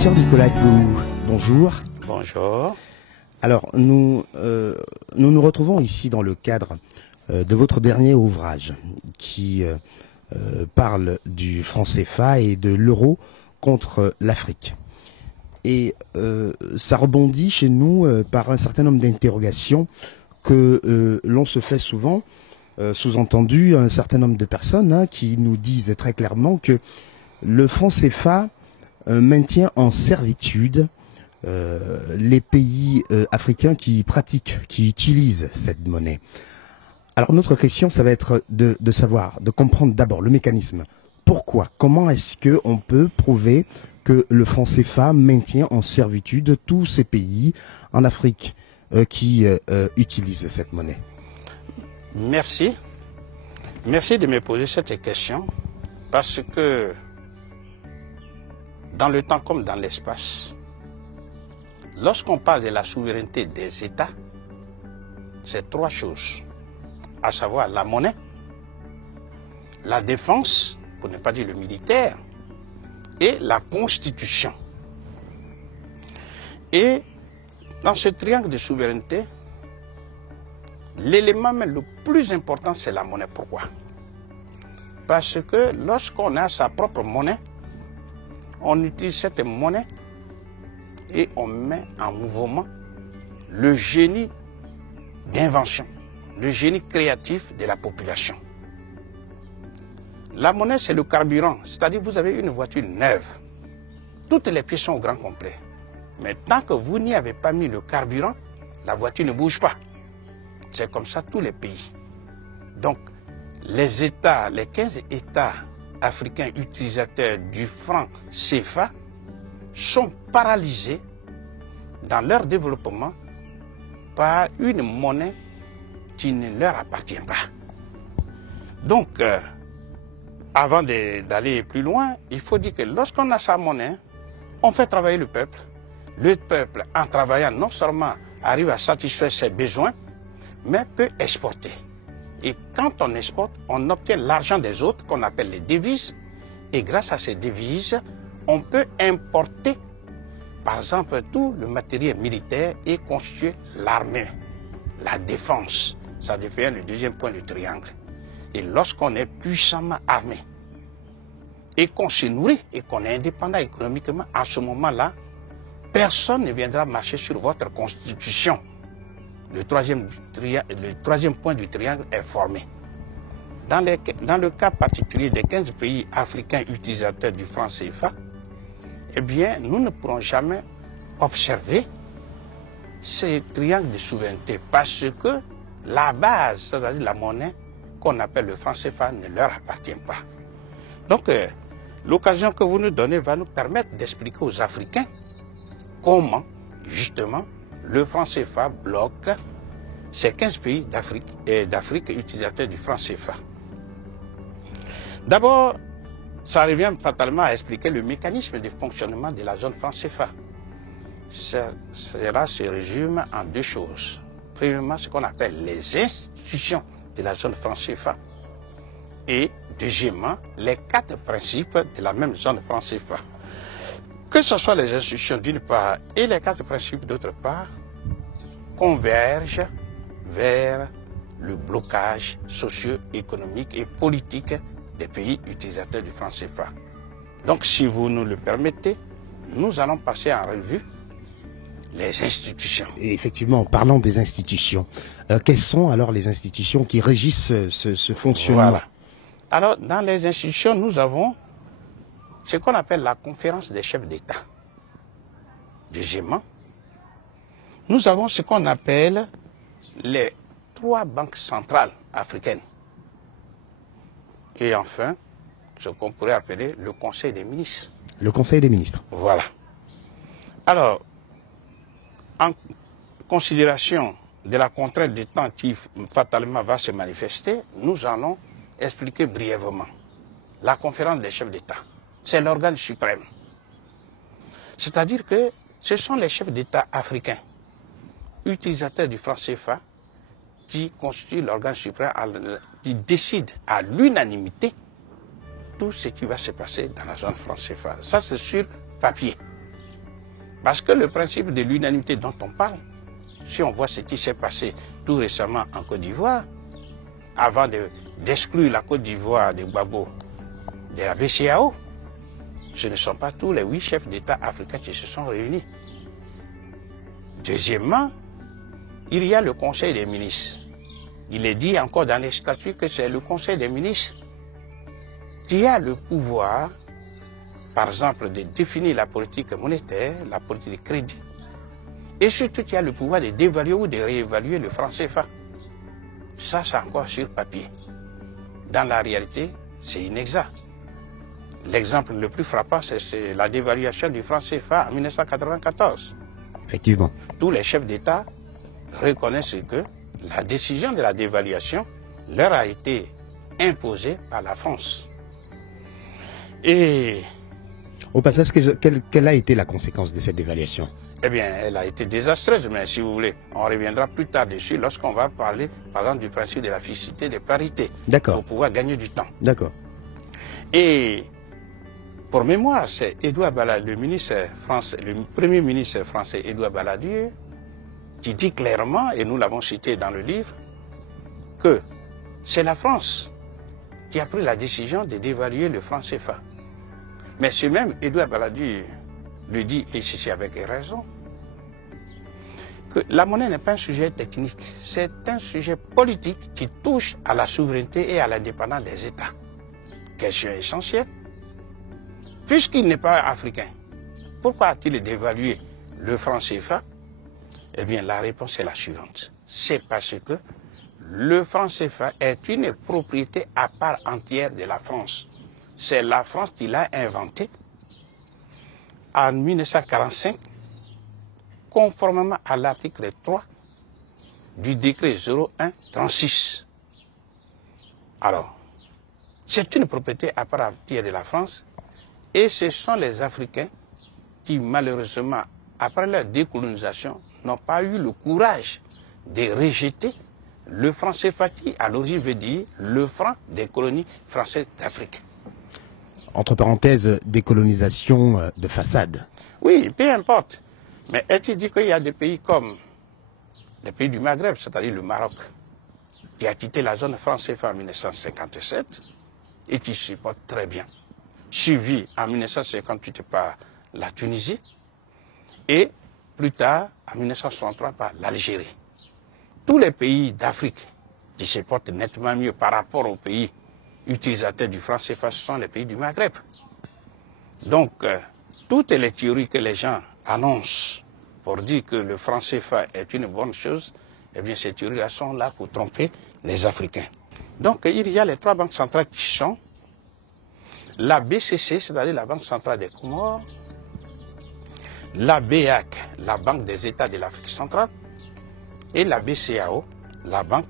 Professeur Nicolas Gou, bonjour. Bonjour. Alors, nous nous retrouvons ici dans le cadre de votre dernier ouvrage qui parle du franc CFA et de l'euro contre l'Afrique. Et ça rebondit chez nous par un certain nombre d'interrogations que l'on se fait souvent, sous-entendu un certain nombre de personnes qui nous disent très clairement que le franc CFA maintient en servitude les pays africains qui pratiquent, qui utilisent cette monnaie. Alors notre question, ça va être de savoir, de comprendre d'abord le mécanisme. Pourquoi? Comment est-ce qu'on peut prouver que le franc CFA maintient en servitude tous ces pays en Afrique qui utilisent cette monnaie? Merci. Merci de me poser cette question parce que dans le temps comme dans l'espace, lorsqu'on parle de la souveraineté des États, c'est trois choses, à savoir la monnaie, la défense, pour ne pas dire le militaire, et la constitution. Et dans ce triangle de souveraineté, l'élément même le plus important, c'est la monnaie. Pourquoi? Parce que lorsqu'on a sa propre monnaie, on utilise cette monnaie et on met en mouvement le génie d'invention, le génie créatif de la population. La monnaie, c'est le carburant, c'est-à-dire vous avez une voiture neuve. Toutes les pièces sont au grand complet. Mais tant que vous n'y avez pas mis le carburant, la voiture ne bouge pas. C'est comme ça tous les pays. Donc, les États, les 15 États africains utilisateurs du franc CFA sont paralysés dans leur développement par une monnaie qui ne leur appartient pas. Donc, avant d'aller plus loin, il faut dire que lorsqu'on a sa monnaie, on fait travailler le peuple. Le peuple, en travaillant, non seulement arrive à satisfaire ses besoins, mais peut exporter. Et quand on exporte, on obtient l'argent des autres, qu'on appelle les devises. Et grâce à ces devises, on peut importer, par exemple, tout le matériel militaire et constituer l'armée, la défense. Ça devient le deuxième point du triangle. Et lorsqu'on est puissamment armé, et qu'on se nourrit, et qu'on est indépendant économiquement, à ce moment-là, personne ne viendra marcher sur votre constitution. Le troisième point du triangle est formé. Dans le cas particulier des 15 pays africains utilisateurs du franc CFA, eh bien, nous ne pourrons jamais observer ces triangles de souveraineté parce que la base, c'est-à-dire la monnaie qu'on appelle le franc CFA, ne leur appartient pas. Donc, l'occasion que vous nous donnez va nous permettre d'expliquer aux Africains comment, justement, le franc CFA bloque ces 15 pays d'Afrique utilisateurs du franc CFA. D'abord, ça revient fatalement à expliquer le mécanisme de fonctionnement de la zone franc CFA. Cela se résume en deux choses. Premièrement, ce qu'on appelle les institutions de la zone franc CFA. Et deuxièmement, les quatre principes de la même zone franc CFA. Que ce soit les institutions d'une part et les quatre principes d'autre part, convergent vers le blocage socio-économique et politique des pays utilisateurs du franc CFA. Donc, si vous nous le permettez, nous allons passer en revue les institutions. Et effectivement, parlant des institutions, quelles sont alors les institutions qui régissent ce fonctionnement? Voilà. Alors, dans les institutions, nous avons ce qu'on appelle la conférence des chefs d'État. Deuxièmement, nous avons ce qu'on appelle les 3 banques centrales africaines. Et enfin, ce qu'on pourrait appeler le Conseil des ministres. Le Conseil des ministres. Voilà. Alors, en considération de la contrainte de temps qui fatalement va se manifester, nous allons expliquer brièvement. La conférence des chefs d'État, c'est l'organe suprême. C'est-à-dire que ce sont les chefs d'État africains, utilisateurs du franc CFA, qui constituent l'organe suprême, qui décide à l'unanimité tout ce qui va se passer dans la zone franc CFA. Ça, c'est sur papier. Parce que le principe de l'unanimité dont on parle, si on voit ce qui s'est passé tout récemment en Côte d'Ivoire, avant d'exclure la Côte d'Ivoire de Gbagbo de la BCEAO, ce ne sont pas tous les 8 chefs d'État africains qui se sont réunis. Deuxièmement, il y a le Conseil des ministres. Il est dit encore dans les statuts que c'est le Conseil des ministres qui a le pouvoir, par exemple, de définir la politique monétaire, la politique de crédit, et surtout qui a le pouvoir de dévaluer ou de réévaluer le franc CFA. Ça, c'est encore sur papier. Dans la réalité, c'est inexact. L'exemple le plus frappant, c'est la dévaluation du franc CFA en 1994. Effectivement. Tous les chefs d'État reconnaissent que la décision de la dévaluation leur a été imposée par la France. Et au passage, quelle a été la conséquence de cette dévaluation? Eh bien, elle a été désastreuse, mais si vous voulez, on reviendra plus tard dessus lorsqu'on va parler, par exemple, du principe de la fixité des parités. D'accord. Pour pouvoir gagner du temps. D'accord. Et pour mémoire, c'est Édouard Balladur, le premier ministre français Édouard Balladur, qui dit clairement, et nous l'avons cité dans le livre, que c'est la France qui a pris la décision de dévaluer le franc CFA. Mais ce même Édouard Balladur le dit, et c'est avec raison, que la monnaie n'est pas un sujet technique, c'est un sujet politique qui touche à la souveraineté et à l'indépendance des États. Question essentielle. Puisqu'il n'est pas africain, pourquoi a-t-il dévalué le franc CFA? Eh bien, la réponse est la suivante. C'est parce que le franc CFA est une propriété à part entière de la France. C'est la France qui l'a inventé en 1945, conformément à l'article 3 du décret 01-36. Alors, c'est une propriété à part entière de la France et ce sont les Africains qui, malheureusement, après leur décolonisation, n'ont pas eu le courage de rejeter le franc CFA qui, à l'origine, veut dire le franc des colonies françaises d'Afrique. Entre parenthèses, décolonisation de façade. Oui, peu importe. Mais est-il dit qu'il y a des pays comme les pays du Maghreb, c'est-à-dire le Maroc, qui a quitté la zone franc CFA en 1957 et qui supporte très bien, suivi en 1958 par la Tunisie et plus tard, en 1963, par l'Algérie. Tous les pays d'Afrique qui se portent nettement mieux par rapport aux pays utilisateurs du franc CFA, ce sont les pays du Maghreb. Donc, toutes les théories que les gens annoncent pour dire que le franc CFA est une bonne chose, eh bien, ces théories-là sont là pour tromper les Africains. Donc, il y a les 3 banques centrales qui sont la BCC, c'est-à-dire la Banque centrale des Comores, la BEAC, la Banque des États de l'Afrique centrale, et la BCEAO, la Banque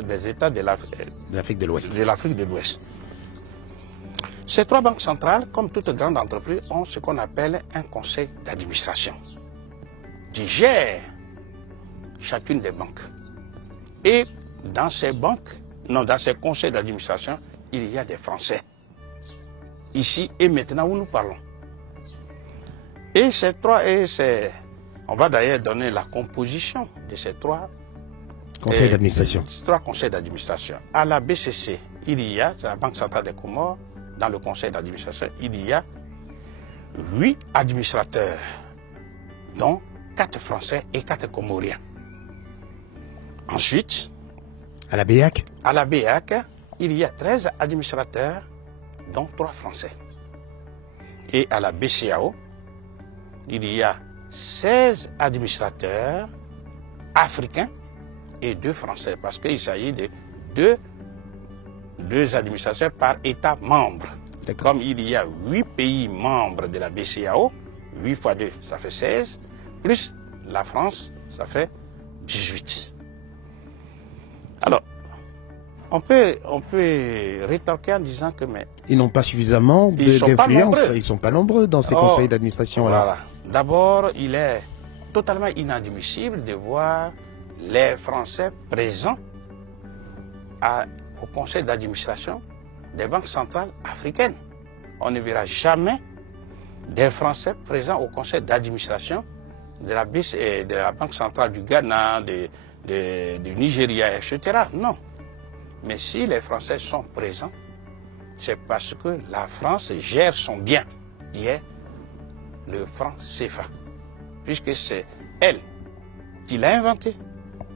des États de l'Afrique de l'Ouest. Ces 3 banques centrales, comme toute grande entreprise, ont ce qu'on appelle un conseil d'administration qui gère chacune des banques. Et dans ces conseils d'administration, il y a des Français. Ici et maintenant où nous parlons. Et on va d'ailleurs donner la composition de ces 3 conseils d'administration. 3 conseils d'administration. À la BCC, il y a, c'est la Banque centrale des Comores, dans le conseil d'administration, il y a 8 administrateurs, dont 4 Français et 4 Comoriens. Ensuite, à la BEAC, il y a 13 administrateurs, dont 3 Français. Et à la BCEAO, il y a 16 administrateurs africains et 2 Français, parce qu'il s'agit de deux administrateurs par État membre. Comme il y a 8 pays membres de la BCEAO, 8 fois 2, ça fait 16, plus la France, ça fait 18. Alors, on peut rétorquer en disant que... mais ils n'ont pas suffisamment d'influence, ils ne sont pas nombreux dans ces conseils d'administration-là. Voilà. D'abord, il est totalement inadmissible de voir les Français présents au conseil d'administration des banques centrales africaines. On ne verra jamais des Français présents au conseil d'administration de la BIS et de la Banque centrale du Ghana, du Nigeria, etc. Non. Mais si les Français sont présents, c'est parce que la France gère son bien, qui est le franc CFA. Puisque c'est elle qui l'a inventé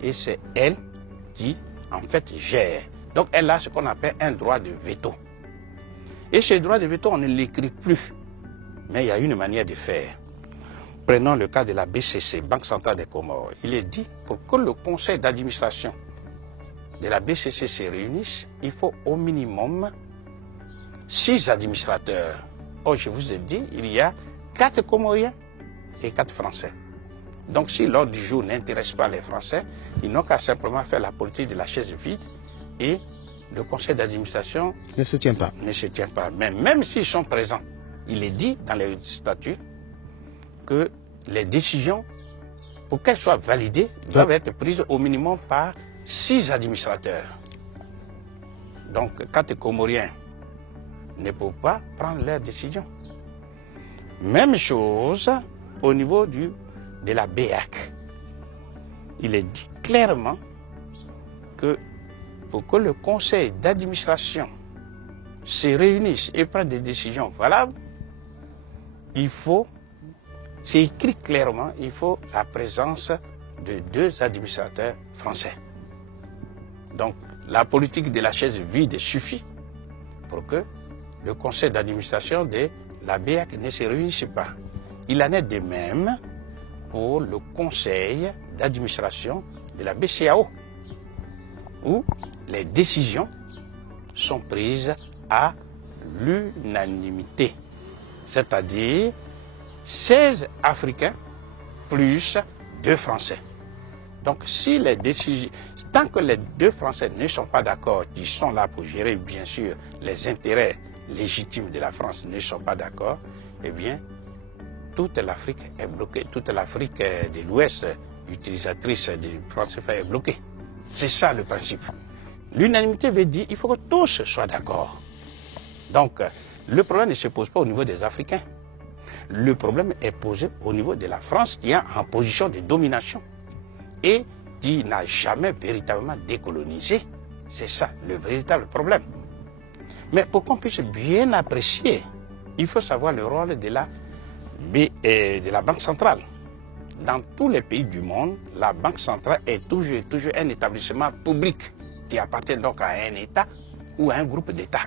et c'est elle qui, en fait, gère. Donc elle a ce qu'on appelle un droit de veto. Et ce droit de veto, on ne l'écrit plus. Mais il y a une manière de faire. Prenons le cas de la BCC, Banque centrale des Comores. Il est dit, pour que le conseil d'administration de la BCC se réunisse, il faut au minimum 6 administrateurs. Or, je vous ai dit, il y a 4 Comoriens et 4 Français. Donc, si l'ordre du jour n'intéresse pas les Français, ils n'ont qu'à simplement faire la politique de la chaise vide et le conseil d'administration ne se tient pas. Mais même s'ils sont présents, il est dit dans les statuts que les décisions, pour qu'elles soient validées, doivent être prises au minimum par 6 administrateurs. Donc, 4 Comoriens ne peuvent pas prendre leurs décisions. Même chose au niveau de la BEAC. Il est dit clairement que pour que le conseil d'administration se réunisse et prenne des décisions valables, il faut, c'est écrit clairement, il faut la présence de 2 administrateurs français. Donc, la politique de la chaise vide suffit pour que le conseil d'administration de la BEAC ne se réunisse pas. Il en est de même pour le conseil d'administration de la BCAO, où les décisions sont prises à l'unanimité, c'est-à-dire 16 Africains plus 2 Français. Donc, si les décisions, tant que les 2 Français ne sont pas d'accord, qui sont là pour gérer, bien sûr, les intérêts légitimes de la France ne sont pas d'accord, eh bien, toute l'Afrique est bloquée. Toute l'Afrique de l'Ouest, utilisatrice du franc CFA, est bloquée. C'est ça le principe. L'unanimité veut dire qu'il faut que tous soient d'accord. Donc, le problème ne se pose pas au niveau des Africains. Le problème est posé au niveau de la France qui est en position de domination et qui n'a jamais véritablement décolonisé. C'est ça le véritable problème. Mais pour qu'on puisse bien apprécier, il faut savoir le rôle de la Banque centrale. Dans tous les pays du monde, la Banque centrale est toujours un établissement public qui appartient donc à un État ou à un groupe d'États.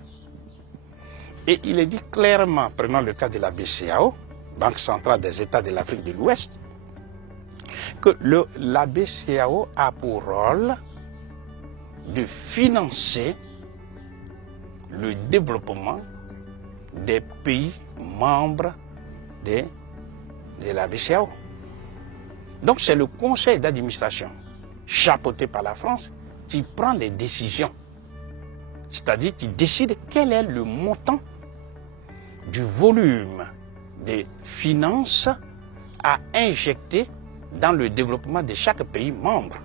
Et il est dit clairement, prenons le cas de la BCAO, Banque centrale des États de l'Afrique de l'Ouest, que la BCAO a pour rôle de financer le développement des pays membres de la BCAO. Donc c'est le conseil d'administration, chapeauté par la France, qui prend les décisions. C'est-à-dire qui décide quel est le montant du volume des finances à injecter dans le développement de chaque pays membre.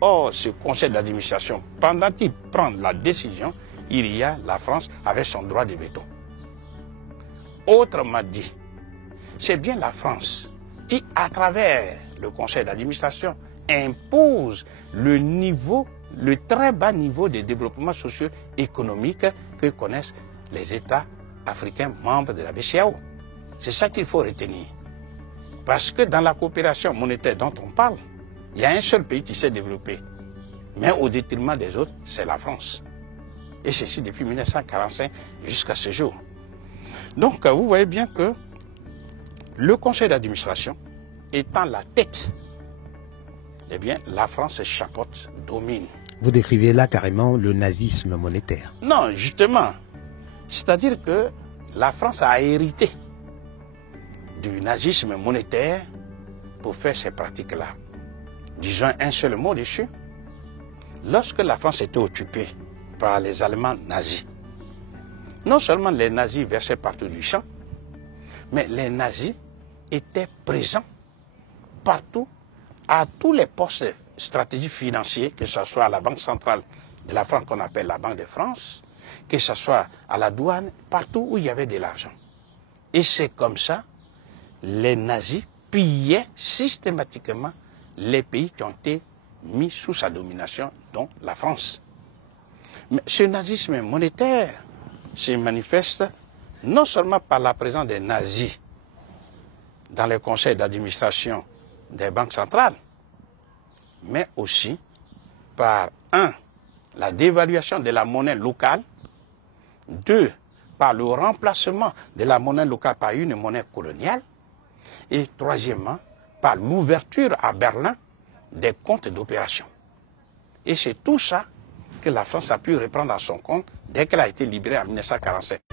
Or, ce conseil d'administration, pendant qu'il prend la décision, il y a la France avec son droit de veto. Autrement dit, c'est bien la France qui, à travers le conseil d'administration, impose le très bas niveau de développement socio-économique que connaissent les États africains membres de la BCAO. C'est ça qu'il faut retenir. Parce que dans la coopération monétaire dont on parle, il y a un seul pays qui s'est développé. Mais au détriment des autres, c'est la France. Et ceci depuis 1945 jusqu'à ce jour. Donc, vous voyez bien que le conseil d'administration étant la tête, eh bien, la France chapeaute, domine. Vous décrivez là carrément le nazisme monétaire. Non, justement. C'est-à-dire que la France a hérité du nazisme monétaire pour faire ces pratiques-là. Disons un seul mot dessus. Lorsque la France était occupée par les Allemands nazis, non seulement les nazis versaient partout du champ, mais les nazis étaient présents partout, à tous les postes stratégiques financiers, que ce soit à la Banque centrale de la France qu'on appelle la Banque de France, que ce soit à la douane, partout où il y avait de l'argent. Et c'est comme ça, les nazis pillaient systématiquement les pays qui ont été mis sous sa domination, dont la France. Mais ce nazisme monétaire se manifeste non seulement par la présence des nazis dans les conseils d'administration des banques centrales, mais aussi par, 1, la dévaluation de la monnaie locale, 2, par le remplacement de la monnaie locale par une monnaie coloniale, et troisièmement, par l'ouverture à Berlin des comptes d'opération. Et c'est tout ça que la France a pu reprendre à son compte dès qu'elle a été libérée en 1947.